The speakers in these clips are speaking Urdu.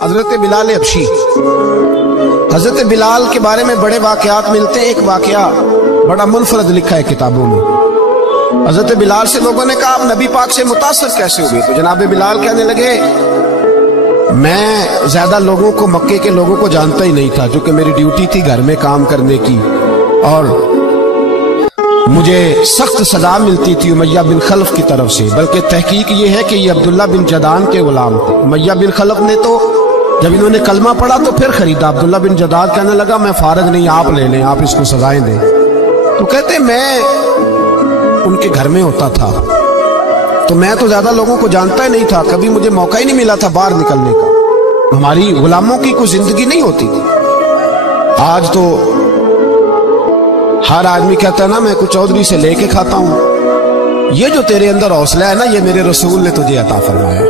حضرت بلال حبشی، حضرت بلال کے بارے میں بڑے واقعات ملتے ہیں۔ ایک واقعہ بڑا منفرد لکھا ہے کتابوں میں۔ حضرت بلال سے لوگوں نے کہا آپ نبی پاک سے متاثر کیسے ہوئے؟ تو جناب بلال کہنے لگے میں زیادہ لوگوں کو، مکے کے لوگوں کو جانتا ہی نہیں تھا، جو کہ میری ڈیوٹی تھی گھر میں کام کرنے کی، اور مجھے سخت سزا ملتی تھی امیہ بن خلف کی طرف سے۔ بلکہ تحقیق یہ ہے کہ یہ عبداللہ بن جدعان کے غلام تھے۔ امیہ بن خلف نے تو جب انہوں نے کلمہ پڑھا تو پھر خریدا۔ عبداللہ بن جدعان کہنے لگا میں فارغ نہیں، آپ لے لیں، آپ اس کو سزائیں دیں۔ تو کہتے میں ان کے گھر میں ہوتا تھا، تو میں تو زیادہ لوگوں کو جانتا ہی نہیں تھا، کبھی مجھے موقع ہی نہیں ملا تھا باہر نکلنے کا۔ ہماری غلاموں کی کوئی زندگی نہیں ہوتی تھی۔ آج تو ہر آدمی کہتا ہے نا میں کچھ چودھری سے لے کے کھاتا ہوں۔ یہ جو تیرے اندر حوصلہ ہے نا، یہ میرے رسول نے تجھے عطا فرمایا ہے،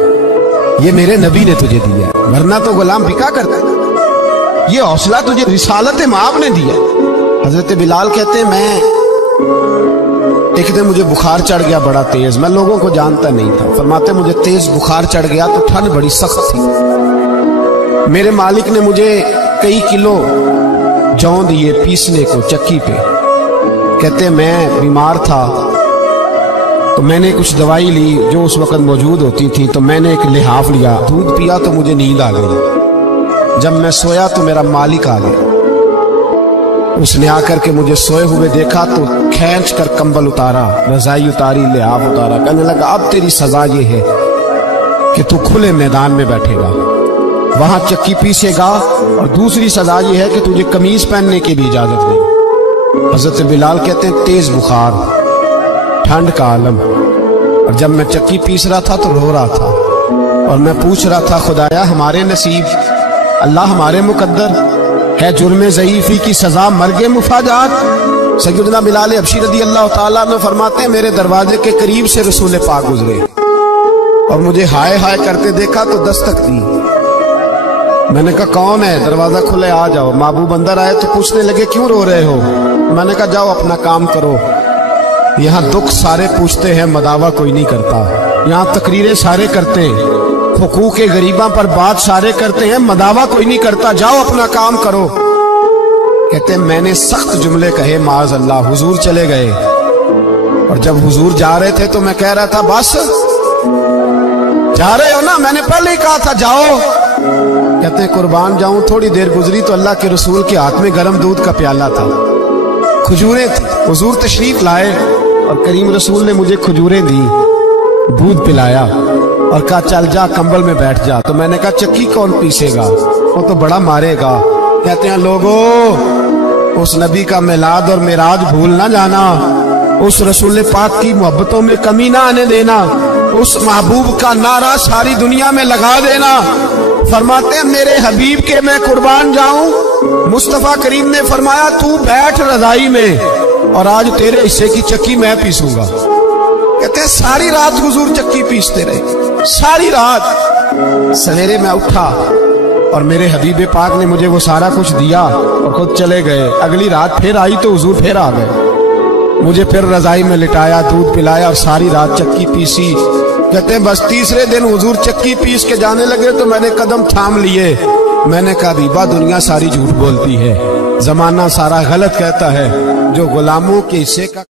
یہ میرے نبی نے تجھے دیا ہے، ورنہ تو غلام بکا کرتا ہے۔ یہ حوصلہ تجھے رسالت مآب نے دیا ہے۔ حضرت بلال کہتے ہیں میں ایک دن مجھے بخار چڑھ گیا بڑا تیز، میں لوگوں کو جانتا نہیں تھا۔ فرماتے مجھے تیز بخار چڑھ گیا تو ٹھنڈ بڑی سخت تھی۔ میرے مالک نے مجھے کئی کلو جو دیے پیسنے کو چکی پہ۔ کہتے میں بیمار تھا تو میں نے کچھ دوائی لی جو اس وقت موجود ہوتی تھی، تو میں نے ایک لحاف لیا، دودھ پیا تو مجھے نیند آ گئی۔ جب میں سویا تو میرا مالک آ گیا، اس نے آ کر کے مجھے سوئے ہوئے دیکھا تو کھینچ کر کمبل اتارا، رضائی اتاری، لحاف اتارا۔ کہنے لگا اب تیری سزا یہ ہے کہ تو کھلے میدان میں بیٹھے گا، وہاں چکی پیسے گا، اور دوسری سزا یہ ہے کہ تجھے قمیض پہننے کی بھی اجازت نہیں۔ حضرت بلال کہتے ہیں تیز بخار، ٹھنڈ کا عالم، اور جب میں چکی پیس رہا تھا تو رو رہا تھا، اور میں پوچھ رہا تھا خدایا ہمارے نصیب، اللہ ہمارے مقدر ہے جرم ضعیفی کی سزا مرگ مفاجات۔ سیدنا بلال حبشی رضی اللہ تعالیٰ عنہ فرماتے ہیں میرے دروازے کے قریب سے رسول پاک گزرے اور مجھے ہائے ہائے کرتے دیکھا تو دستک دی۔ میں نے کہا کون ہے؟ دروازہ کھلے آ جاؤ۔ محبوب اندر آئے تو پوچھنے لگے کیوں رو رہے ہو؟ میں نے کہا جاؤ اپنا کام کرو، یہاں دکھ سارے پوچھتے ہیں مداوع کوئی نہیں کرتا، یہاں تقریریں سارے کرتے ہیں، حقوق غریباں پر بات سارے کرتے ہیں، مداوع کوئی نہیں کرتا، جاؤ اپنا کام کرو۔ کہتے ہیں میں نے سخت جملے کہے معاذ اللہ، حضور چلے گئے، اور جب حضور جا رہے تھے تو میں کہہ رہا تھا بس جا رہے ہو نا، میں نے پہلے ہی کہا تھا جاؤ۔ کہتے ہیں قربان جاؤں، تھوڑی دیر گزری تو اللہ کے رسول کے ہاتھ میں گرم دودھ کا پیالہ تھا، کھجوریں تھی، حضور تشریف لائے اور کریم رسول نے مجھے کھجوریں دی، دودھ پلایا اور کہا چل جا کمبل میں بیٹھ جا۔ تو میں نے کہا چکی کون پیسے گا؟ وہ تو بڑا مارے گا۔ کہتے ہیں لوگوں اس نبی کا میلاد اور معراج بھول نہ جانا، اس رسول پاک کی محبتوں میں کمی نہ آنے دینا، اس محبوب کا نعرہ ساری دنیا میں لگا دینا۔ فرماتے ہیں میرے حبیب کے میں قربان جاؤں، مصطفیٰ کریم نے فرمایا تو بیٹھ رضائی میں اور آج تیرے حصے کی چکی میں پیسوں گا۔ کہتے ہیں ساری رات حضور چکی پیستے رہے، ساری رات۔ سویرے میں اٹھا اور میرے حبیب پاک نے مجھے وہ سارا کچھ دیا اور خود چلے گئے۔ اگلی رات پھر آئی تو حضور پھر آ گئے، مجھے پھر رضائی میں لٹایا، دودھ پلایا اور ساری رات چکی پیسی۔ کہتے ہیں بس تیسرے دن حضور چکی پیس کے جانے لگے تو میں نے قدم تھام لیے، میں نے کہا حبیبہ دنیا ساری جھوٹ بولتی ہے، زمانہ سارا غلط کہتا ہے، جو غلاموں کے حصے کا